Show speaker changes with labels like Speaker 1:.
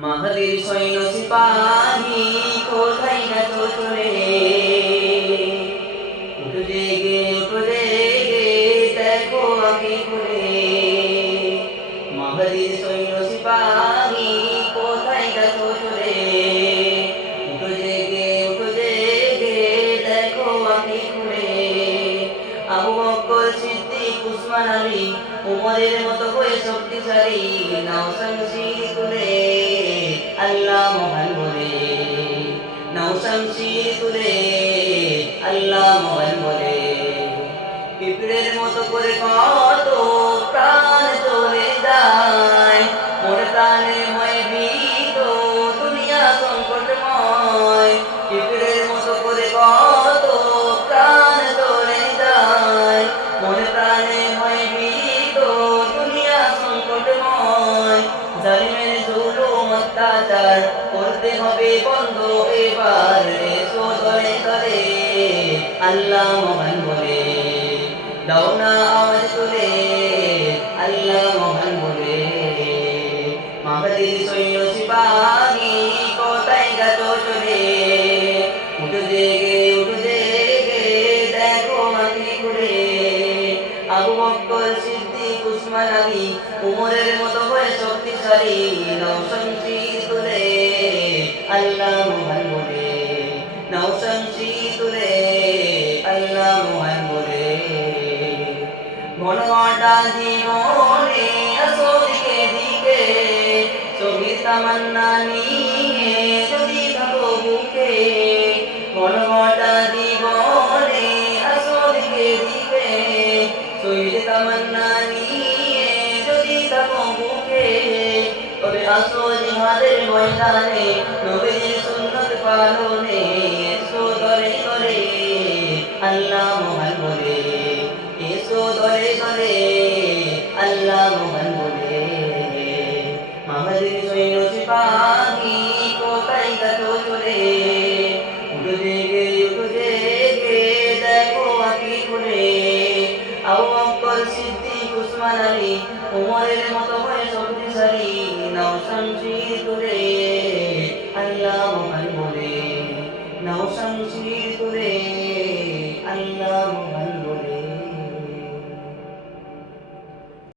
Speaker 1: মাহদির সৈন্য সিপাহী কোথায় গেছো চলে উঠো জেগে উঠো জেগে দেখো আগে করে। মাহদির সৈন্য সিপাহী সিদ্দিক উমরের মতো হয়ে শক্তিশালী। নাও শামশির তুলে আল্লাহ মহান বলে। নাও শামশির তুলে আল্লাহ মহান বলে। পিঁপড়ের মতো করে কত অত্যাচার করতে হবে বন্ধ এবার। এসো দলে আল্লাহ মহান বলে, দাও না আওয়াজ তুলে, আল্লাহ মহান বলে। মাহাদির সৈন্য সিপাহী কোথায় গেছ চলে? উঠে জেগে উঠে জেগে, দেখো মাটি ঘুরে আবু বক্কর সিদ্দিক, উসমান আলী, উমরের মতো হয়ে শক্তিশালী তুলে আল্লাহ মহান বলে শমশির তুলে আল্লাহ মহান বলে ঘনঘটা জীবনে আসদিকে দিকে, ছবি তামান্না নিয়ে যদি থাকো বুকে ঘনঘটা জীবনে আসদিকে দিকে, ছবি তামান্না নিয়ে যদি থাকো বুকে, তবে আসো জিহাদের ময়দানে আল্লাহ মোহন বলে। এসো ধরে ধরে, আল্লাহ মোহন বলে। মাহাদির সৈন্য সিপাহী কোথায় কত চলে? উঠে গে উঠে গে দেখো আঁকি করে আউ অক্কর সিদ্দিক, উসমান আলী উমরের মতো إلا من